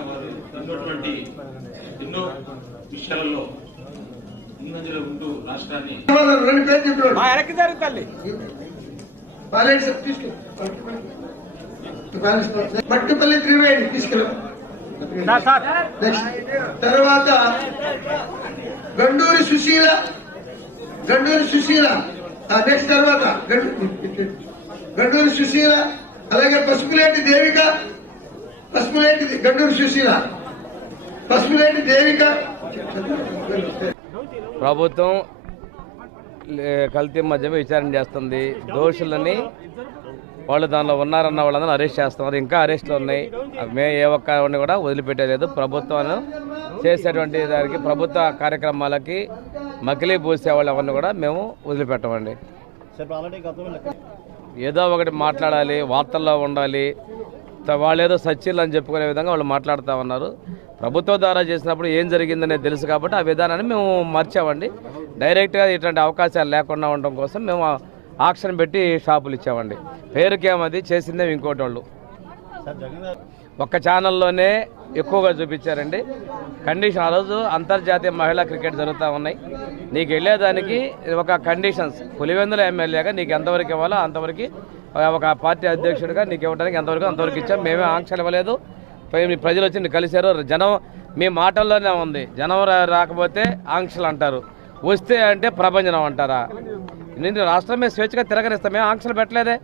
వారు ఎన్నో విషయాలలో ముందంజలో ఉంటూ రాష్ట్రాన్ని మట్టుపల్లి త్రివేణి తీసుకెళ్ళాం నెక్స్ట్ తర్వాత గండూరి సుశీల గండూరి సుశీల నెక్స్ట్ తర్వాత గండు- గండూరి సుశీల అలాగే పసుపులేటి దేవిక పసుపులేటి గండూరి సుశీల? పసుపులేటి దేవిక? ప్రభుత్వం కల్తీ మద్యం విచారణ చేస్తుంది. దోషులని వాళ్ళు దానిలో ఉన్నారన్న వాళ్ళందరూ అరెస్ట్ చేస్తున్నారు. ఇంకా అరెస్టులు ఉన్నాయి. మేము ఏ ఒక్కరిని కూడా వదిలిపెట్టలేదు. ప్రభుత్వం చేసేటువంటి దానికి ప్రభుత్వ కార్యక్రమాలకి మకిలీ పూసే వాళ్ళు ఎవరిని కూడా మేము వదిలిపెట్టమండి. ఏదో ఒకటి మాట్లాడాలి వార్తల్లో ఉండాలి వాళ్ళు ఏదో సచ్చిర్లు అని చెప్పుకునే విధంగా వాళ్ళు మాట్లాడుతూ ఉన్నారు. ప్రభుత్వం ద్వారా చేసినప్పుడు ఏం జరిగిందనేది తెలుసు కాబట్టి ఆ విధానాన్ని మేము మర్చామండి. డైరెక్ట్గా ఇటువంటి అవకాశాలు లేకుండా ఉండడం కోసం మేము ఆక్షన్ పెట్టి షాపులు ఇచ్చామండి. పేరుకేమది చేసిందే ఇంకోటి వాళ్ళు ఒక్క ఛానల్లోనే ఎక్కువగా చూపించారండి. కండిషన్ ఆ రోజు అంతర్జాతీయ మహిళా క్రికెట్ జరుగుతూ ఉన్నాయి. నీకు వెళ్ళేదానికి ఒక కండిషన్స్. పులివెందుల ఎమ్మెల్యేగా నీకు ఎంతవరకు ఇవ్వాలో అంతవరకు ఒక పార్టీ అధ్యక్షుడిగా నీకు ఇవ్వడానికి ఎంతవరకు అంతవరకు ఇచ్చాం. మేమే ఆంక్షలు ఇవ్వలేదు. మీ ప్రజలు వచ్చి కలిశారు. జనం మీ మాటల్లోనే ఉంది. జనం రాకపోతే ఆంక్షలు అంటారు. వస్తే అంటే ప్రభంజనం అంటారా? నేను రాష్ట్రం మేము స్వేచ్ఛగా తిరగనిస్తాం. మేము ఆంక్షలు పెట్టలేదే.